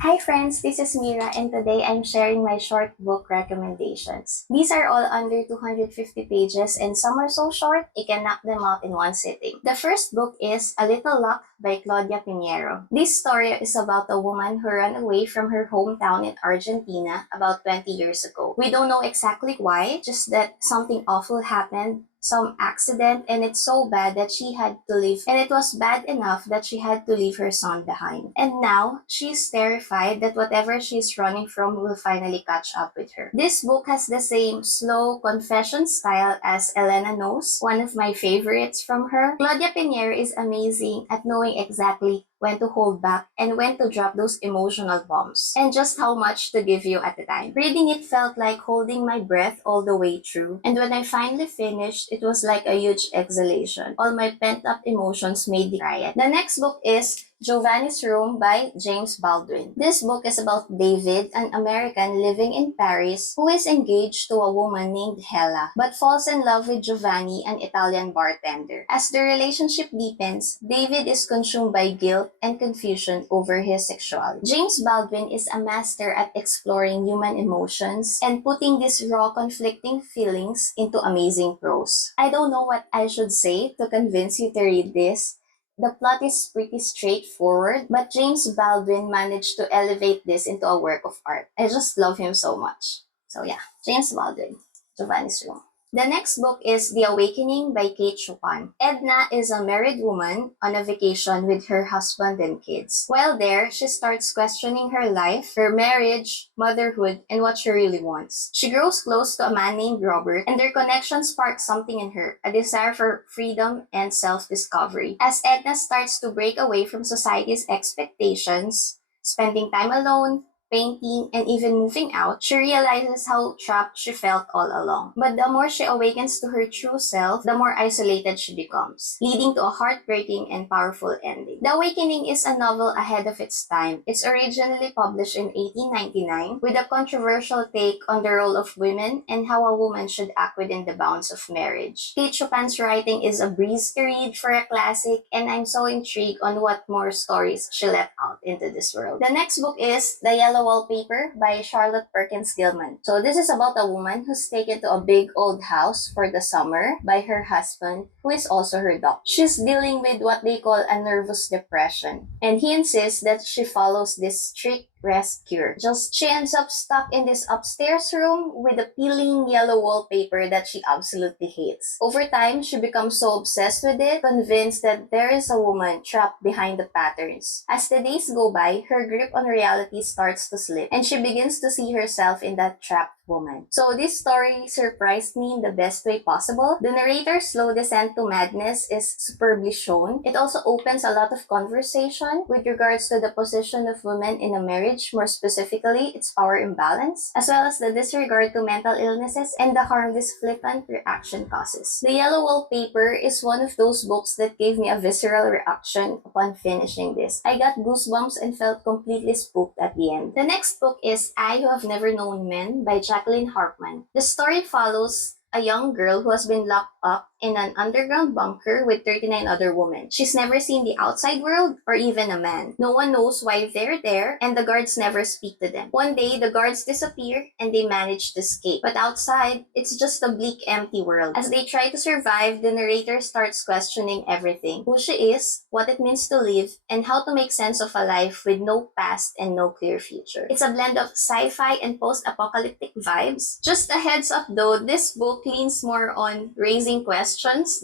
Hi friends, this is Mira and today I'm sharing my short book recommendations. These are all under 250 pages and some are so short you can knock them out in one sitting. The first book is A Little Luck by Claudia Piñeiro. This story is about a woman who ran away from her hometown in Argentina about 20 years ago. We don't know exactly why, just that something awful happened, some accident, and it's so bad that she had to leave, and it was bad enough that she had to leave her son behind. And now she's terrified that whatever she's running from will finally catch up with her. This book has the same slow confession style as Elena Knows, one of my favorites from her. Claudia Piñeiro is amazing at knowing exactly when to hold back and when to drop those emotional bombs, and just how much to give you at a time. Reading it felt like holding my breath all the way through, and when I finally finished, it was like a huge exhalation. All my pent-up emotions made me riot. The next book is Giovanni's Room by James Baldwin. This book is about David, an American living in Paris who is engaged to a woman named Hella, but falls in love with Giovanni, an Italian bartender. As the relationship deepens, David is consumed by guilt and confusion over his sexuality. James Baldwin is a master at exploring human emotions and putting these raw conflicting feelings into amazing prose. I don't know what I should say to convince you to read this. The plot is pretty straightforward, but James Baldwin managed to elevate this into a work of art. I just love him so much. So yeah, James Baldwin, Giovanni's Room. The next book is The Awakening by Chopin. Edna is a married woman on a vacation with her husband and kids. While there, she starts questioning her life, her marriage, motherhood, and what she really wants. She grows close to a man named Robert, and their connection sparks something in her, a desire for freedom and self-discovery. As Edna starts to break away from society's expectations, spending time alone, painting, and even moving out, she realizes how trapped she felt all along. But the more she awakens to her true self, the more isolated she becomes, leading to a heartbreaking and powerful ending. The Awakening is a novel ahead of its time. It's originally published in 1899 with a controversial take on the role of women and how a woman should act within the bounds of marriage. Kate Chopin's writing is a breeze to read for a classic, and I'm so intrigued on what more stories she let out into this world. The next book is The Yellow Wallpaper by Charlotte Perkins Gilman. So this is about a woman who's taken to a big old house for the summer by her husband, who is also her doctor. She's dealing with what they call a nervous depression, and he insists that she follows this strict rest cure. Just she ends up stuck in this upstairs room with a peeling yellow wallpaper that she absolutely hates. Over time, she becomes so obsessed with it, convinced that there is a woman trapped behind the patterns. As the days go by, her grip on reality starts to slip, and she begins to see herself in that trapped woman. So this story surprised me in the best way possible. The narrator's slow descent to madness is superbly shown. It also opens a lot of conversation with regards to the position of women in a marriage, more specifically its power imbalance, as well as the disregard to mental illnesses and the harm this flippant reaction causes. The Yellow Wallpaper is one of those books that gave me a visceral reaction upon finishing this. I got goosebumps and felt completely spooked at the end. The next book is I Who Have Never Known Men by Jacqueline Harpman. The story follows a young girl who has been locked up in an underground bunker with 39 other women. She's never seen the outside world or even a man. No one knows why they're there, and the guards never speak to them. One day, the guards disappear and they manage to escape. But outside, it's just a bleak, empty world. As they try to survive, the narrator starts questioning everything: who she is, what it means to live, and how to make sense of a life with no past and no clear future. It's a blend of sci-fi and post-apocalyptic vibes. Just a heads up though, this book leans more on raising questions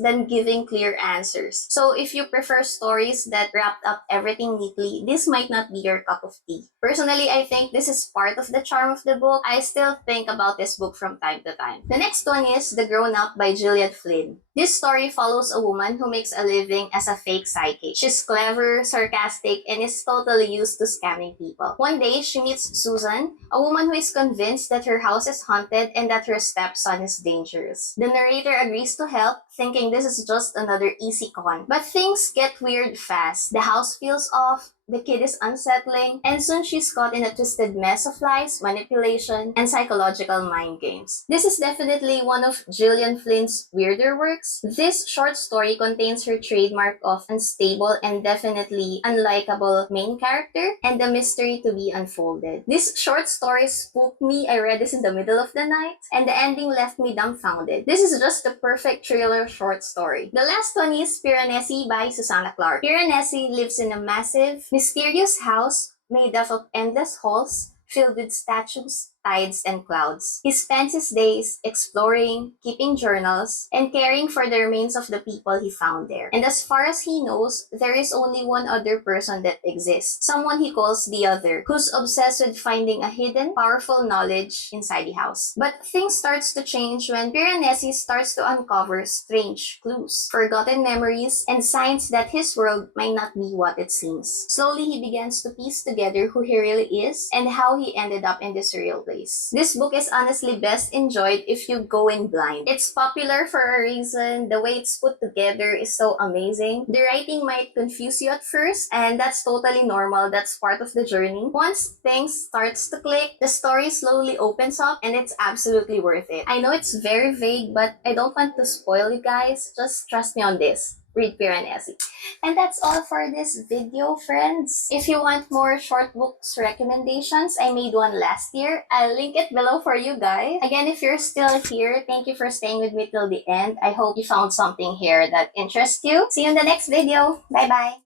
than giving clear answers. So if you prefer stories that wrapped up everything neatly, this might not be your cup of tea. Personally, I think this is part of the charm of the book. I still think about this book from time to time. The next one is The Grownup by Gillian Flynn. This story follows a woman who makes a living as a fake psychic. She's clever, sarcastic, and is totally used to scamming people. One day, she meets Susan, a woman who is convinced that her house is haunted and that her stepson is dangerous. The narrator agrees to help, thinking this is just another easy con. But things get weird fast. The house feels off, the kid is unsettling, and soon she's caught in a twisted mess of lies, manipulation, and psychological mind games. This is definitely one of Gillian Flynn's weirder works. This short story contains her trademark of unstable and definitely unlikable main character, and the mystery to be unfolded. This short story spooked me. I read this in the middle of the night, and the ending left me dumbfounded. This is just the perfect thriller short story. The last one is Piranesi by Susanna Clarke. Piranesi lives in a massive, mysterious house made up of endless halls filled with statues, tides, and clouds. He spends his days exploring, keeping journals, and caring for the remains of the people he found there. And as far as he knows, there is only one other person that exists, someone he calls the Other, who's obsessed with finding a hidden, powerful knowledge inside the house. But things starts to change when Piranesi starts to uncover strange clues, forgotten memories, and signs that his world might not be what it seems. Slowly, he begins to piece together who he really is and how he ended up in this real place. This book is honestly best enjoyed if you go in blind. It's popular for a reason. The way it's put together is so amazing. The writing might confuse you at first, and that's totally normal. That's part of the journey. Once things starts to click, the story slowly opens up, and it's absolutely worth it. I know it's very vague, but I don't want to spoil you guys. Just trust me on this. Read Piranesi. And that's all for this video, friends. If you want more short books recommendations, I made one last year. I'll link it below for you guys. Again, if you're still here, thank you for staying with me till the end. I hope you found something here that interests you. See you in the next video. Bye-bye.